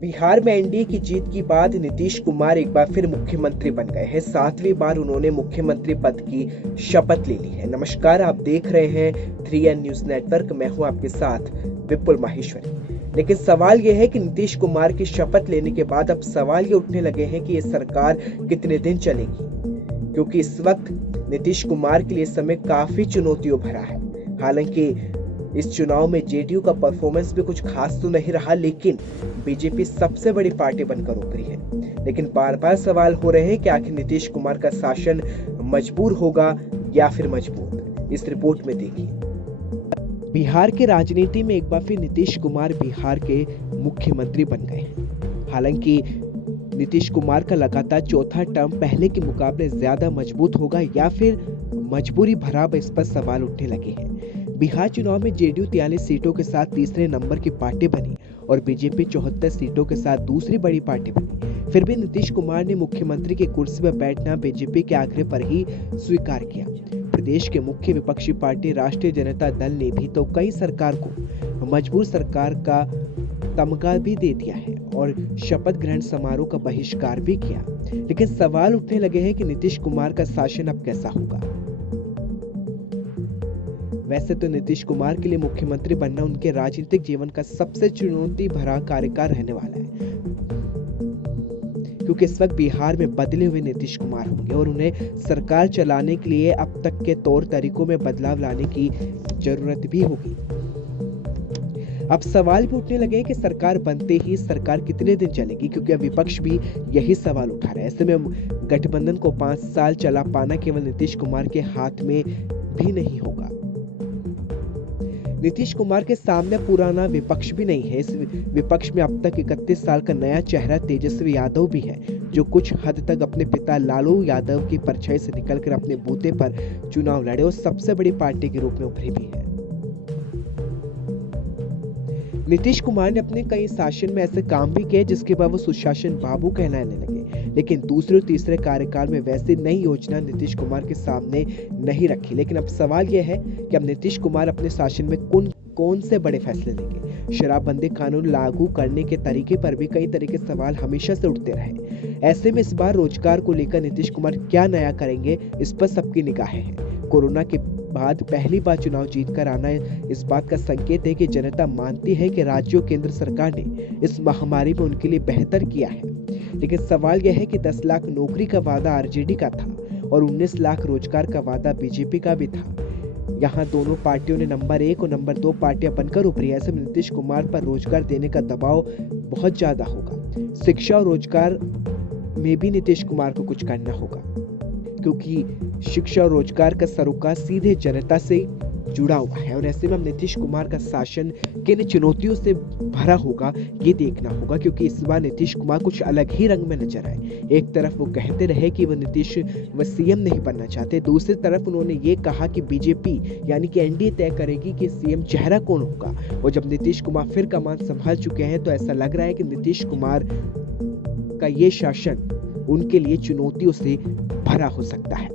बिहार में एनडीए की जीत के बाद नीतीश कुमार एक बार फिर मुख्यमंत्री बन गए हैं। 7वीं बार उन्होंने मुख्यमंत्री पद की शपथ ले ली है। नमस्कार, आप देख रहे हैं 3N न्यूज नेटवर्क। मैं हूं आपके साथ विपुल माहेश्वरी। लेकिन सवाल यह है कि नीतीश कुमार की शपथ लेने के बाद अब सवाल ये उठने लगे हैं कि ये सरकार कितने दिन चलेगी, क्योंकि इस वक्त नीतीश कुमार के लिए समय काफी चुनौतियों भरा है। हालांकि इस चुनाव में जेडीयू का परफॉर्मेंस भी कुछ खास तो नहीं रहा, लेकिन बीजेपी सबसे बड़ी पार्टी बनकर उभरी है। लेकिन बार बार सवाल हो रहे हैं कि आखिर नीतीश कुमार का शासन मजबूर होगा या फिर मजबूत। इस रिपोर्ट में देखिए। बिहार के राजनीति में एक बार फिर नीतीश कुमार बिहार के मुख्यमंत्री बन गए हैं। हालांकि नीतीश कुमार का लगातार चौथा टर्म पहले के मुकाबले ज्यादा मजबूत होगा या फिर मजबूरी भरा, इस पर सवाल उठने लगे हैं। बिहार चुनाव में जेडीयू 43 सीटों के साथ तीसरे नंबर की पार्टी बनी और बीजेपी 74 सीटों के साथ दूसरी बड़ी पार्टी बनी। फिर भी नीतीश कुमार ने मुख्यमंत्री की कुर्सी पर बैठना बीजेपी के आग्रह पर ही स्वीकार किया। प्रदेश के मुख्य विपक्षी पार्टी राष्ट्रीय जनता दल ने भी तो कई सरकार को मजबूर सरकार का तमगा भी दे दिया है और शपथ ग्रहण समारोह का बहिष्कार भी किया। लेकिन सवाल उठने लगे हैं कि नीतीश कुमार का शासन अब कैसा होगा। वैसे तो नीतीश कुमार के लिए मुख्यमंत्री बनना उनके राजनीतिक जीवन का सबसे चुनौती भरा कार्यकाल रहने वाला है, क्योंकि इस वक्त बिहार में बदले हुए नीतीश कुमार होंगे और उन्हें सरकार चलाने के लिए अब तक के तौर तरीकों में बदलाव लाने की जरूरत भी होगी। अब सवाल भी उठने लगे कि सरकार बनते ही सरकार कितने दिन चलेगी, क्योंकि अब विपक्ष भी यही सवाल उठा रहा है। ऐसे में गठबंधन को 5 साल चला पाना केवल नीतीश कुमार के हाथ में भी नहीं होगा। नीतीश कुमार के सामने पुराना विपक्ष भी नहीं है। इस विपक्ष में अब तक 31 साल का नया चेहरा तेजस्वी यादव भी है, जो कुछ हद तक अपने पिता लालू यादव की परछाई से निकलकर अपने बूते पर चुनाव लड़े और सबसे बड़ी पार्टी के रूप में उभरी भी है। नीतीश कुमार ने अपने कई शासन में ऐसे काम भी किए जिसके बाद वो सुशासन बाबू कहलाने लगे, लेकिन दूसरे और तीसरे कार्यकाल में वैसी नई योजना नीतीश कुमार के सामने नहीं रखी। लेकिन अब सवाल यह है कि अब नीतीश कुमार अपने शासन में कौन से बड़े फैसले लेंगे। शराबबंदी कानून लागू करने के तरीके पर भी कई तरह के सवाल हमेशा से उठते रहे। ऐसे में इस बार रोजगार को लेकर नीतीश कुमार क्या नया करेंगे, इस पर सबकी निगाहें हैं। कोरोना के बाद पहली बार चुनाव जीतकर आना इस बात का संकेत है कि जनता मानती है कि राज्य और केंद्र सरकार ने इस महामारी में उनके लिए बेहतर किया है। लेकिन सवाल यह है कि 10 लाख नौकरी का वादा आरजेडी का था और 19 लाख रोजगार का वादा बीजेपी का भी था। यहाँ दोनों पार्टियों ने नंबर 1 और नंबर 2 पार्टियां बनकर उभरी। ऐसे में नीतीश कुमार पर रोजगार देने का दबाव बहुत ज्यादा होगा। शिक्षा और रोजगार में भी नीतीश कुमार को कुछ करना होगा, क्योंकि शिक्षा और रोजगार का सरोकार सीधे जनता से जुड़ा हुआ है। और ऐसे में अब नीतीश कुमार का शासन किन चुनौतियों से भरा होगा ये देखना होगा, क्योंकि इस बार नीतीश कुमार कुछ अलग ही रंग में नजर आए। एक तरफ वो कहते रहे कि वो सीएम नहीं बनना चाहते, दूसरी तरफ उन्होंने ये कहा कि बीजेपी यानी कि एनडीए तय करेगी कि सीएम चेहरा कौन होगा। और जब नीतीश कुमार फिर कमान संभाल चुके हैं तो ऐसा लग रहा है कि नीतीश कुमार का ये शासन उनके लिए चुनौतियों से भरा हो सकता है।